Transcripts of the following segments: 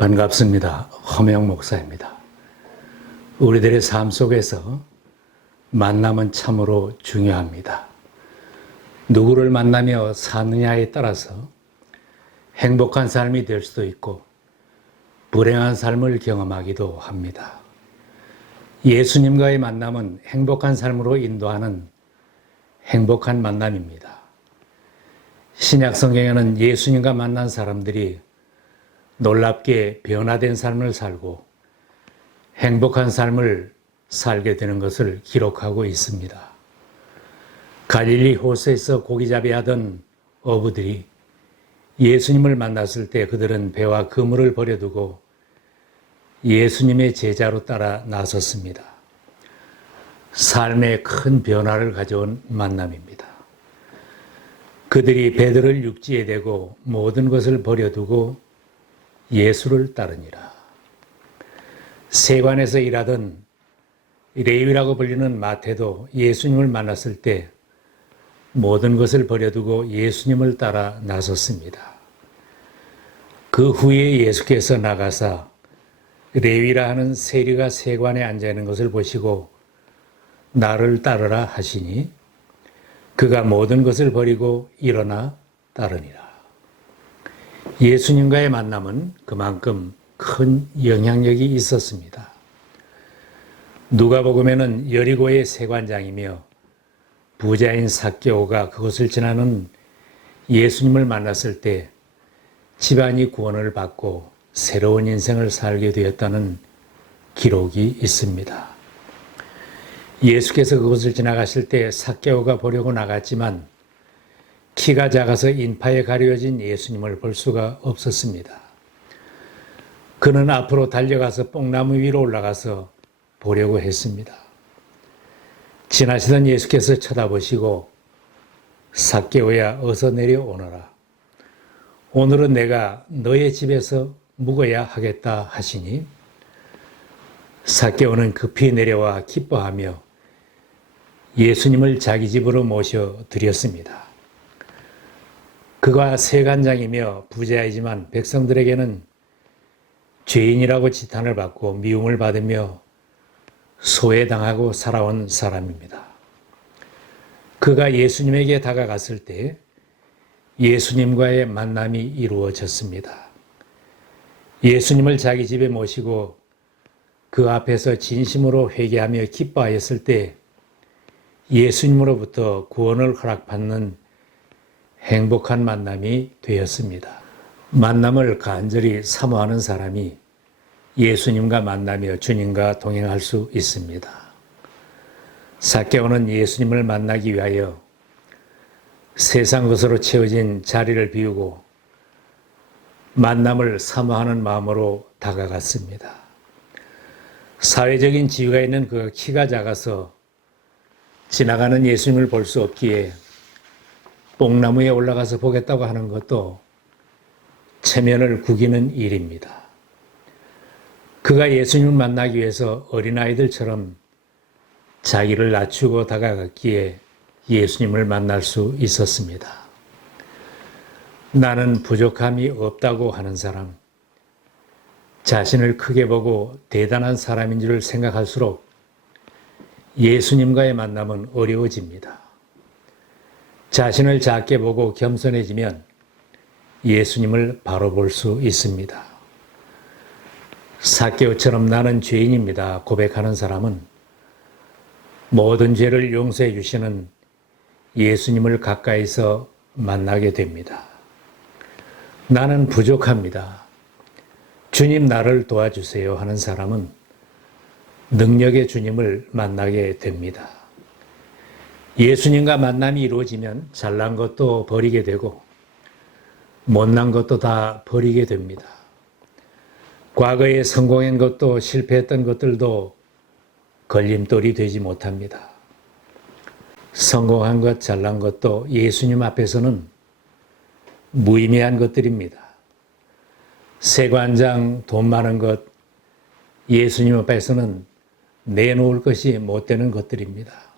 반갑습니다. 허명 목사입니다. 우리들의 삶 속에서 만남은 참으로 중요합니다. 누구를 만나며 사느냐에 따라서 행복한 삶이 될 수도 있고 불행한 삶을 경험하기도 합니다. 예수님과의 만남은 행복한 삶으로 인도하는 행복한 만남입니다. 신약 성경에는 예수님과 만난 사람들이 놀랍게 변화된 삶을 살고 행복한 삶을 살게 되는 것을 기록하고 있습니다. 갈릴리 호수에서 고기잡이 하던 어부들이 예수님을 만났을 때 그들은 배와 그물을 버려두고 예수님의 제자로 따라 나섰습니다. 삶에 큰 변화를 가져온 만남입니다. 그들이 배들을 육지에 대고 모든 것을 버려두고 예수를 따르니라. 세관에서 일하던 레위라고 불리는 마태도 예수님을 만났을 때 모든 것을 버려두고 예수님을 따라 나섰습니다. 그 후에 예수께서 나가사 레위라 하는 세리가 세관에 앉아있는 것을 보시고 나를 따르라 하시니 그가 모든 것을 버리고 일어나 따르니라. 예수님과의 만남은 그만큼 큰 영향력이 있었습니다. 누가복음에는 여리고의 세관장이며 부자인 삭개오가 그것을 지나는 예수님을 만났을 때 집안이 구원을 받고 새로운 인생을 살게 되었다는 기록이 있습니다. 예수께서 그것을 지나가실 때 삭개오가 보려고 나갔지만 키가 작아서 인파에 가려진 예수님을 볼 수가 없었습니다. 그는 앞으로 달려가서 뽕나무 위로 올라가서 보려고 했습니다. 지나시던 예수께서 쳐다보시고 삭개오야 어서 내려오너라. 오늘은 내가 너의 집에서 묵어야 하겠다 하시니 삭개오는 급히 내려와 기뻐하며 예수님을 자기 집으로 모셔 드렸습니다. 그가 세관장이며 부자이지만 백성들에게는 죄인이라고 지탄을 받고 미움을 받으며 소외당하고 살아온 사람입니다. 그가 예수님에게 다가갔을 때 예수님과의 만남이 이루어졌습니다. 예수님을 자기 집에 모시고 그 앞에서 진심으로 회개하며 기뻐하였을 때 예수님으로부터 구원을 허락받는 행복한 만남이 되었습니다. 만남을 간절히 사모하는 사람이 예수님과 만나며 주님과 동행할 수 있습니다. 삭개오는 예수님을 만나기 위하여 세상 것으로 채워진 자리를 비우고 만남을 사모하는 마음으로 다가갔습니다. 사회적인 지위가 있는 그가 키가 작아서 지나가는 예수님을 볼 수 없기에 뽕나무에 올라가서 보겠다고 하는 것도 체면을 구기는 일입니다. 그가 예수님을 만나기 위해서 어린아이들처럼 자기를 낮추고 다가갔기에 예수님을 만날 수 있었습니다. 나는 부족함이 없다고 하는 사람, 자신을 크게 보고 대단한 사람인 줄 생각할수록 예수님과의 만남은 어려워집니다. 자신을 작게 보고 겸손해지면 예수님을 바로 볼 수 있습니다. 삭개오처럼 나는 죄인입니다 고백하는 사람은 모든 죄를 용서해 주시는 예수님을 가까이서 만나게 됩니다. 나는 부족합니다. 주님 나를 도와주세요 하는 사람은 능력의 주님을 만나게 됩니다. 예수님과 만남이 이루어지면 잘난 것도 버리게 되고 못난 것도 다 버리게 됩니다. 과거에 성공한 것도 실패했던 것들도 걸림돌이 되지 못합니다. 성공한 것, 잘난 것도 예수님 앞에서는 무의미한 것들입니다. 세관장, 돈 많은 것, 예수님 앞에서는 내놓을 것이 못 되는 것들입니다.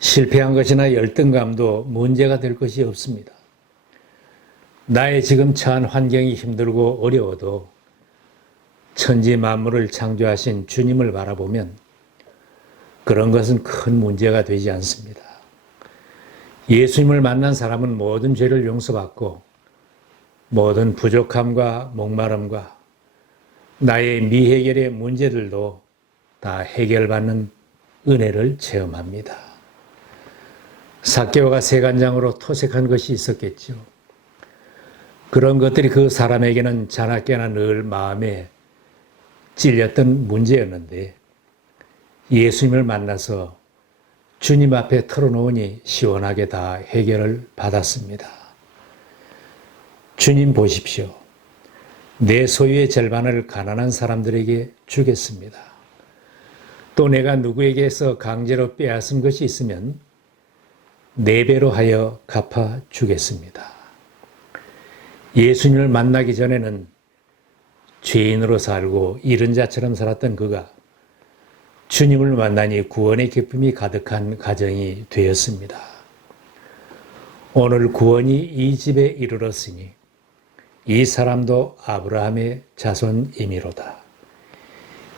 실패한 것이나 열등감도 문제가 될 것이 없습니다. 나의 지금 처한 환경이 힘들고 어려워도 천지 만물을 창조하신 주님을 바라보면 그런 것은 큰 문제가 되지 않습니다. 예수님을 만난 사람은 모든 죄를 용서받고 모든 부족함과 목마름과 나의 미해결의 문제들도 다 해결받는 은혜를 체험합니다. 삭개오가 세간장으로 토색한 것이 있었겠죠. 그런 것들이 그 사람에게는 자나깨나 늘 마음에 찔렸던 문제였는데 예수님을 만나서 주님 앞에 털어놓으니 시원하게 다 해결을 받았습니다. 주님 보십시오. 내 소유의 절반을 가난한 사람들에게 주겠습니다. 또 내가 누구에게서 강제로 빼앗은 것이 있으면 4배로 하여 갚아 주겠습니다. 예수님을 만나기 전에는 죄인으로 살고 잃은 자처럼 살았던 그가 주님을 만나니 구원의 기쁨이 가득한 가정이 되었습니다. 오늘 구원이 이 집에 이르렀으니 이 사람도 아브라함의 자손이미로다.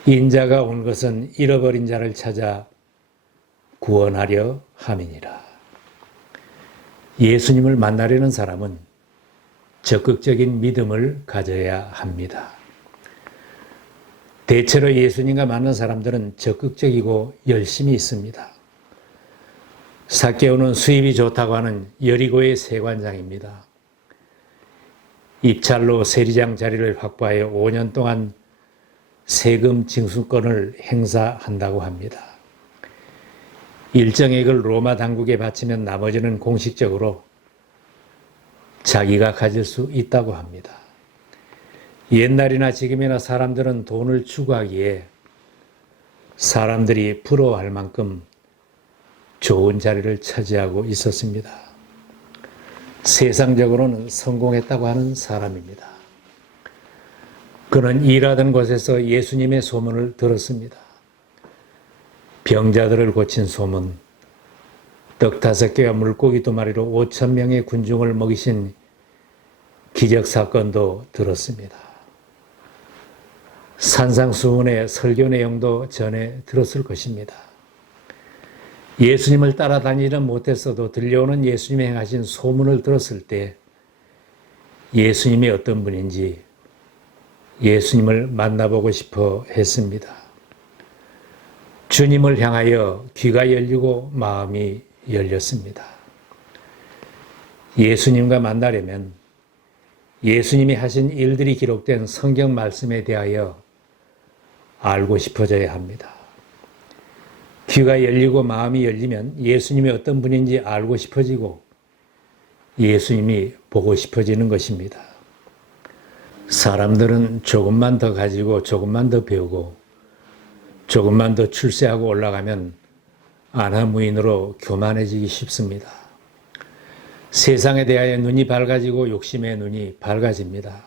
인자가 온 것은 잃어버린 자를 찾아 구원하려 함이니라. 예수님을 만나려는 사람은 적극적인 믿음을 가져야 합니다. 대체로 예수님과 만난 사람들은 적극적이고 열심히 있습니다. 삭개오는 수입이 좋다고 하는 여리고의 세관장입니다. 입찰로 세리장 자리를 확보하여 5년 동안 세금 징수권을 행사한다고 합니다. 일정액을 로마 당국에 바치면 나머지는 공식적으로 자기가 가질 수 있다고 합니다. 옛날이나 지금이나 사람들은 돈을 추구하기에 사람들이 부러워할 만큼 좋은 자리를 차지하고 있었습니다. 세상적으로는 성공했다고 하는 사람입니다. 그는 일하던 곳에서 예수님의 소문을 들었습니다. 병자들을 고친 소문, 떡 5개와 물고기 2마리로 5,000명의 군중을 먹이신 기적사건도 들었습니다. 산상수훈의 설교 내용도 전에 들었을 것입니다. 예수님을 따라다니지는 못했어도 들려오는 예수님이 행하신 소문을 들었을 때 예수님이 어떤 분인지 예수님을 만나보고 싶어 했습니다. 주님을 향하여 귀가 열리고 마음이 열렸습니다. 예수님과 만나려면 예수님이 하신 일들이 기록된 성경 말씀에 대하여 알고 싶어져야 합니다. 귀가 열리고 마음이 열리면 예수님이 어떤 분인지 알고 싶어지고 예수님이 보고 싶어지는 것입니다. 사람들은 조금만 더 가지고 조금만 더 배우고 조금만 더 출세하고 올라가면 안하무인으로 교만해지기 쉽습니다. 세상에 대하여 눈이 밝아지고 욕심의 눈이 밝아집니다.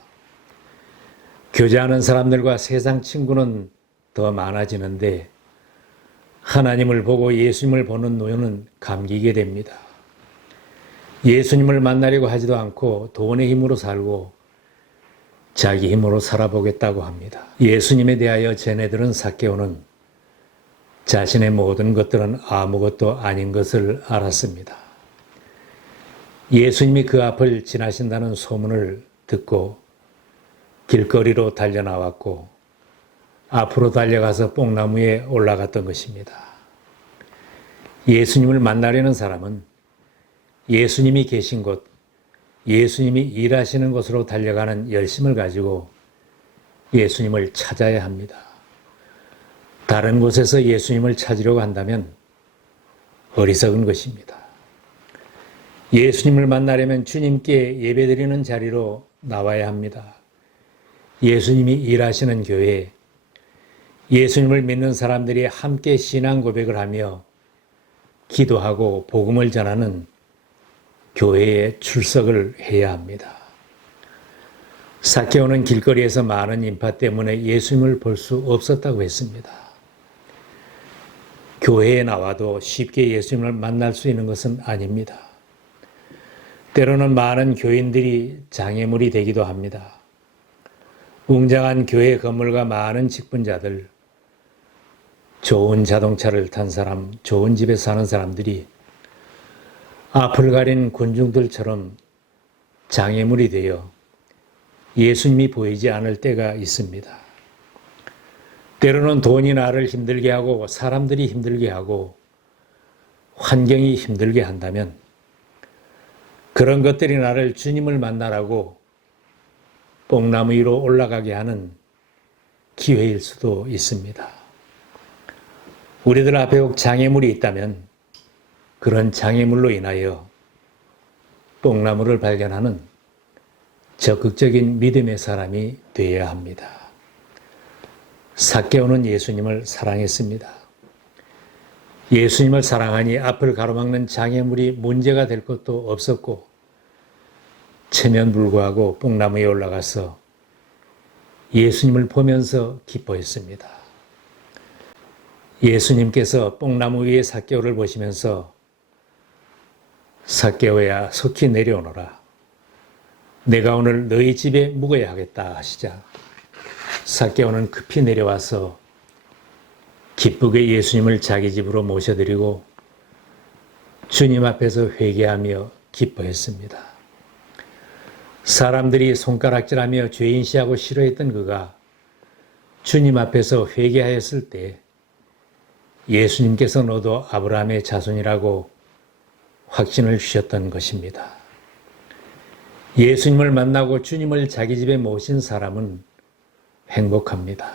교제하는 사람들과 세상 친구는 더 많아지는데 하나님을 보고 예수님을 보는 노여는 감기게 됩니다. 예수님을 만나려고 하지도 않고 돈의 힘으로 살고 자기 힘으로 살아보겠다고 합니다. 예수님에 대하여 쟤네들은 삭개오는 자신의 모든 것들은 아무것도 아닌 것을 알았습니다. 예수님이 그 앞을 지나신다는 소문을 듣고 길거리로 달려나왔고 앞으로 달려가서 뽕나무에 올라갔던 것입니다. 예수님을 만나려는 사람은 예수님이 계신 곳, 예수님이 일하시는 곳으로 달려가는 열심을 가지고 예수님을 찾아야 합니다. 다른 곳에서 예수님을 찾으려고 한다면 어리석은 것입니다. 예수님을 만나려면 주님께 예배드리는 자리로 나와야 합니다. 예수님이 일하시는 교회, 예수님을 믿는 사람들이 함께 신앙 고백을 하며 기도하고 복음을 전하는 교회에 출석을 해야 합니다. 삭개오는 길거리에서 많은 인파 때문에 예수님을 볼 수 없었다고 했습니다. 교회에 나와도 쉽게 예수님을 만날 수 있는 것은 아닙니다. 때로는 많은 교인들이 장애물이 되기도 합니다. 웅장한 교회 건물과 많은 직분자들, 좋은 자동차를 탄 사람, 좋은 집에 사는 사람들이 앞을 가린 군중들처럼 장애물이 되어 예수님이 보이지 않을 때가 있습니다. 때로는 돈이 나를 힘들게 하고 사람들이 힘들게 하고 환경이 힘들게 한다면 그런 것들이 나를 주님을 만나라고 뽕나무 위로 올라가게 하는 기회일 수도 있습니다. 우리들 앞에 혹 장애물이 있다면 그런 장애물로 인하여 뽕나무를 발견하는 적극적인 믿음의 사람이 되어야 합니다. 삭개오는 예수님을 사랑했습니다. 예수님을 사랑하니 앞을 가로막는 장애물이 문제가 될 것도 없었고 체면불구하고 뽕나무에 올라가서 예수님을 보면서 기뻐했습니다. 예수님께서 뽕나무 위에 삭개오를 보시면서 삭개오야 속히 내려오너라. 내가 오늘 너희 집에 묵어야 하겠다 하시자 삭개오는 급히 내려와서 기쁘게 예수님을 자기 집으로 모셔드리고 주님 앞에서 회개하며 기뻐했습니다. 사람들이 손가락질하며 죄인시하고 싫어했던 그가 주님 앞에서 회개하였을 때 예수님께서 너도 아브라함의 자손이라고 확신을 주셨던 것입니다. 예수님을 만나고 주님을 자기 집에 모신 사람은 행복합니다.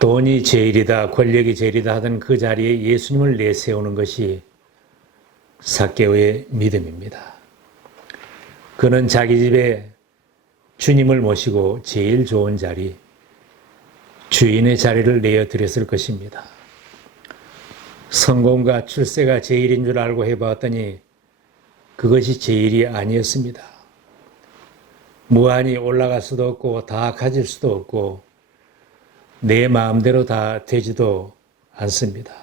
돈이 제일이다, 권력이 제일이다 하던 그 자리에 예수님을 내세우는 것이 삭개오의 믿음입니다. 그는 자기 집에 주님을 모시고 제일 좋은 자리, 주인의 자리를 내어드렸을 것입니다. 성공과 출세가 제일인 줄 알고 해봤더니 그것이 제일이 아니었습니다. 무한히 올라갈 수도 없고 다 가질 수도 없고 내 마음대로 다 되지도 않습니다.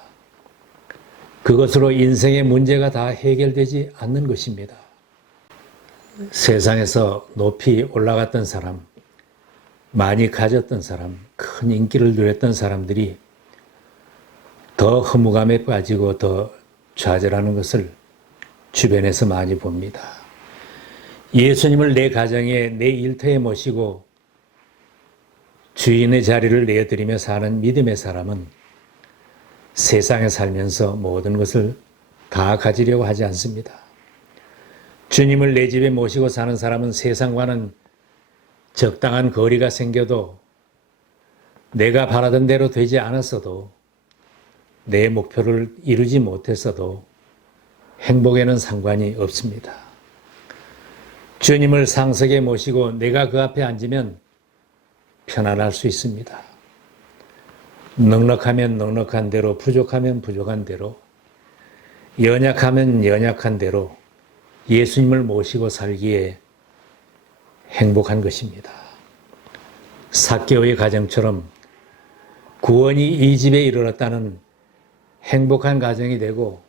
그것으로 인생의 문제가 다 해결되지 않는 것입니다. 세상에서 높이 올라갔던 사람, 많이 가졌던 사람, 큰 인기를 누렸던 사람들이 더 허무감에 빠지고 더 좌절하는 것을 주변에서 많이 봅니다. 예수님을 내 가정에, 내 일터에 모시고 주인의 자리를 내어드리며 사는 믿음의 사람은 세상에 살면서 모든 것을 다 가지려고 하지 않습니다. 주님을 내 집에 모시고 사는 사람은 세상과는 적당한 거리가 생겨도 내가 바라던 대로 되지 않았어도 내 목표를 이루지 못했어도 행복에는 상관이 없습니다. 주님을 상석에 모시고 내가 그 앞에 앉으면 편안할 수 있습니다. 넉넉하면 넉넉한 대로, 부족하면 부족한 대로, 연약하면 연약한 대로 예수님을 모시고 살기에 행복한 것입니다. 삭개오의 가정처럼 구원이 이 집에 이르렀다는 행복한 가정이 되고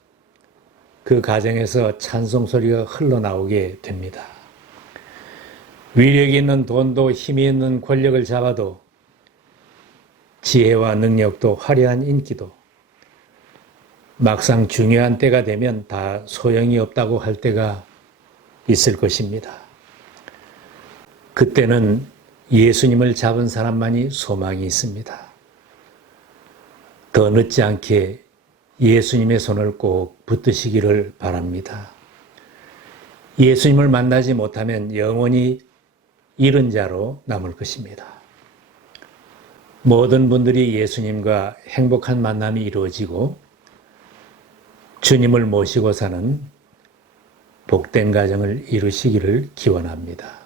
그 가정에서 찬송 소리가 흘러나오게 됩니다. 위력이 있는 돈도 힘이 있는 권력을 잡아도 지혜와 능력도 화려한 인기도 막상 중요한 때가 되면 다 소용이 없다고 할 때가 있을 것입니다. 그때는 예수님을 잡은 사람만이 소망이 있습니다. 더 늦지 않게 예수님의 손을 꼭 붙드시기를 바랍니다. 예수님을 만나지 못하면 영원히 잃은 자로 남을 것입니다. 모든 분들이 예수님과 행복한 만남이 이루어지고 주님을 모시고 사는 복된 가정을 이루시기를 기원합니다.